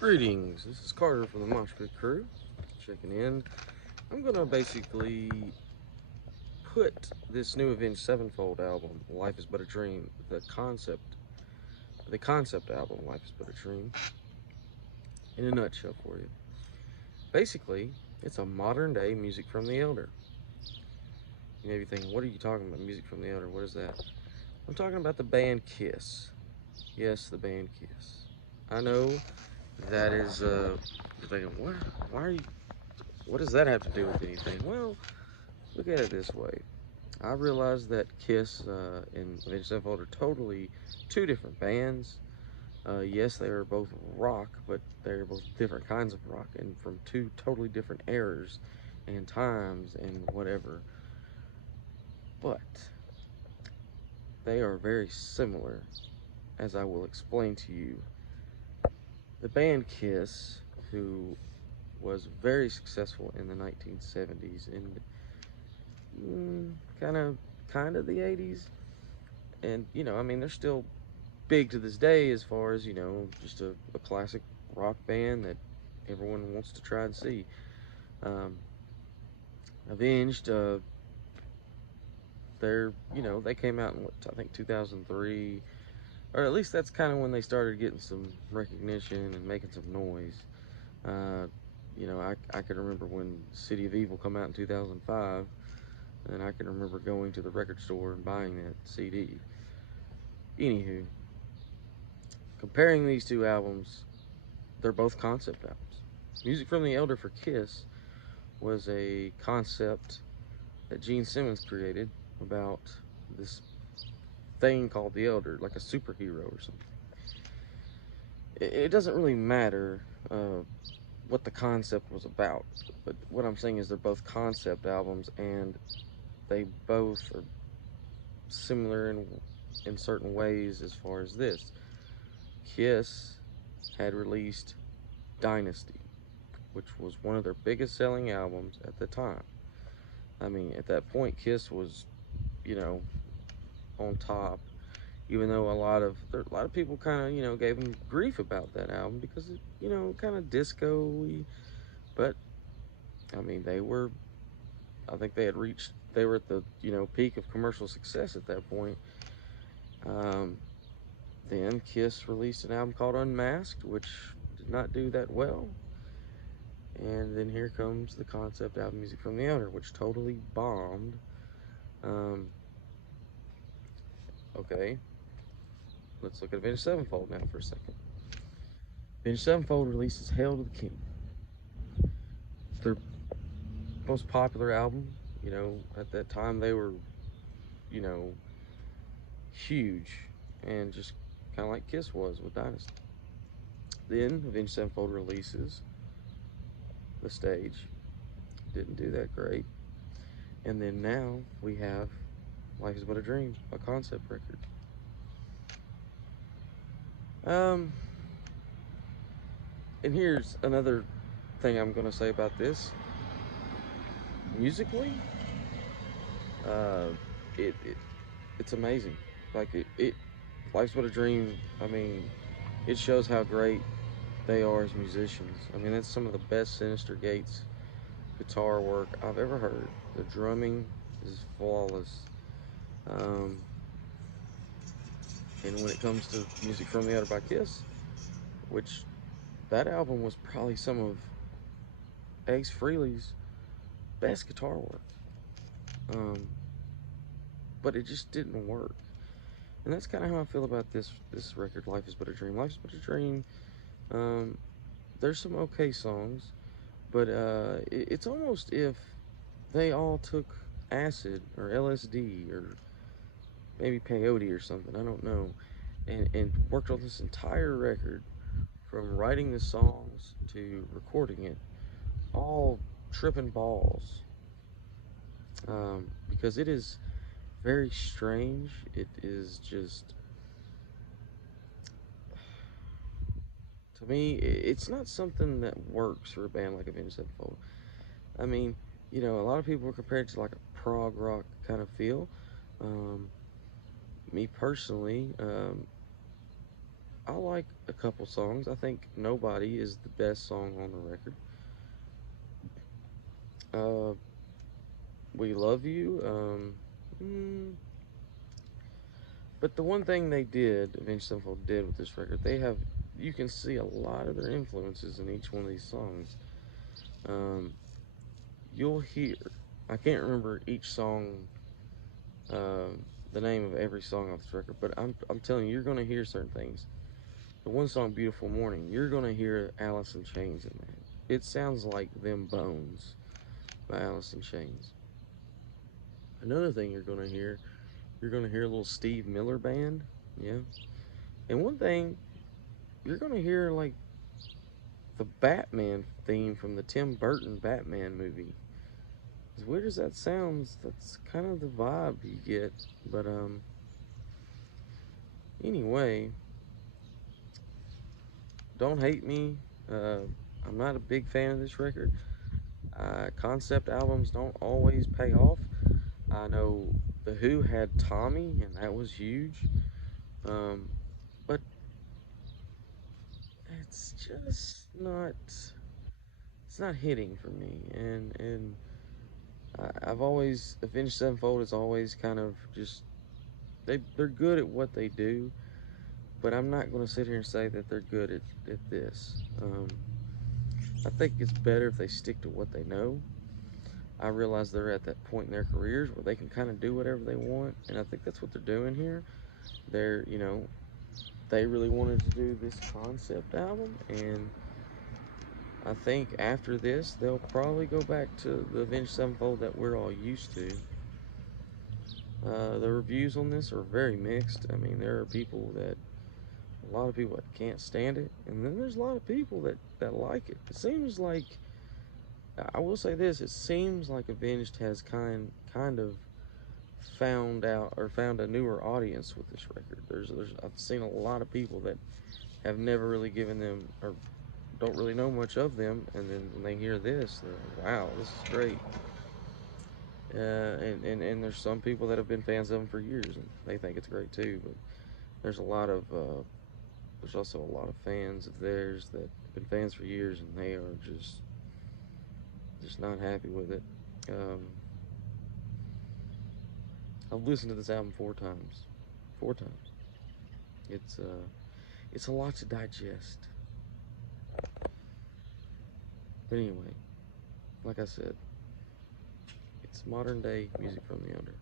Greetings, this is Carter from the Mosh Pit Crew, checking in. I'm gonna basically put this new Avenged Sevenfold album, Life is But a Dream, the concept album, Life is But a Dream, in a nutshell for you. Basically, it's a modern day music from the Elder. You may be thinking, what are you talking about, music from the Elder? What is that? I'm talking about the band Kiss. Yes, the band Kiss. I know that is, you're thinking, what? Why are you? What does that have to do with anything? Well, look at it this way. I realized that Kiss and Avenged Sevenfold are totally two different bands. Yes, they are both rock, but they're both different kinds of rock and from two totally different eras and times and whatever. But they are very similar, as I will explain to you. The band Kiss, who was very successful in the 1970s and kind of the 80s, and I mean, they're still big to this day as far as just a classic rock band that everyone wants to try and see. um, Avenged, they came out in what, I think 2003, or at least that's kind of when they started getting some recognition and making some noise. uh, I can remember when City of Evil come out in 2005, and I can remember going to the record store and buying that CD. Anywho, comparing these two albums, they're both concept albums. Music from the Elder for Kiss was a concept that Gene Simmons created about this thing called the Elder, like a superhero or something. It doesn't really matter what the concept was about, but what I'm saying is they're both concept albums, and they both are similar in certain ways as far as this. Kiss had released Dynasty, which was one of their biggest selling albums at the time. I mean, at that point, Kiss was, you know, on top. Even though a lot of people kind of gave them grief about that album because it kind of disco-y, but I mean I think they were at the peak of commercial success at that point. Um, then Kiss released an album called Unmasked, which did not do that well. And then here comes the concept album Music from the Outer, which totally bombed. Um, okay, let's look at Avenged Sevenfold now for a second. Avenged Sevenfold releases Hail to the King, their most popular album. At that time they were, you know, huge, and just kind of like Kiss was with Dynasty. Then Avenged Sevenfold releases The Stage, didn't do that great, and then now we have Life Is But a Dream, a concept record. Um, and here's another thing I'm gonna say about this. Musically, uh, it's amazing. Like Life's But a Dream. I mean, it shows how great they are as musicians. I mean, that's some of the best Sinister Gates guitar work I've ever heard. The drumming is flawless. Um, and when it comes to Music from the Outer by Kiss, which that album was probably some of Ace Frehley's best guitar work. Um, but it just didn't work. And that's kind of how I feel about this record, Life Is But a Dream. Life Is But a Dream. Um, there's some okay songs, but it's almost if they all took acid or LSD or maybe peyote or something. I don't know, and worked on this entire record from writing the songs to recording it, all tripping balls. Because it is very strange. It is just, to me, it's not something that works for a band like Avenged Sevenfold. I mean, a lot of people are compared to like a prog rock kind of feel. Um, Me personally, I like a couple songs. I think Nobody is the best song on the record. Uh, We Love You. Mm, but the one thing they did, Avenged Sevenfold did with this record, you can see a lot of their influences in each one of these songs. Um, you'll hear, I can't remember each song, the name of every song off this record, but I'm telling you, you're gonna hear certain things. The one song, Beautiful Morning, you're gonna hear Alice in Chains in that. It sounds like Them Bones by Alice in Chains. Another thing you're gonna hear a little Steve Miller Band, yeah. And one thing, you're gonna hear like the Batman theme from the Tim Burton Batman movie. As weird as that sounds, that's kind of the vibe you get. But anyway, don't hate me. Uh, I'm not a big fan of this record. Concept albums don't always pay off. I know The Who had Tommy, and that was huge. Um, but it's just not. It's not hitting for me, and I've always Avenged Sevenfold is always kind of just they're good at what they do, but I'm not going to sit here and say that they're good at this. I think it's better if they stick to what they know. I realize they're at that point in their careers where they can kind of do whatever they want, and I think that's what they're doing here. They really wanted to do this concept album, and I think after this, they'll probably go back to the Avenged Sevenfold that we're all used to. The reviews on this are very mixed. I mean, there are a lot of people that can't stand it, and then there's a lot of people that like it. It seems like, I will say this, it seems like Avenged has kind of found a newer audience with this record. I've seen a lot of people that have never really given them or don't really know much of them, and then when they hear this, they're like, wow, this is great. And there's some people that have been fans of them for years, and they think it's great too. But there's a lot of there's also a lot of fans of theirs that have been fans for years, and they are just not happy with it. Um, I've listened to this album 4 times, 4 times. It's uh, it's a lot to digest. But anyway, like I said, it's modern day music from the under.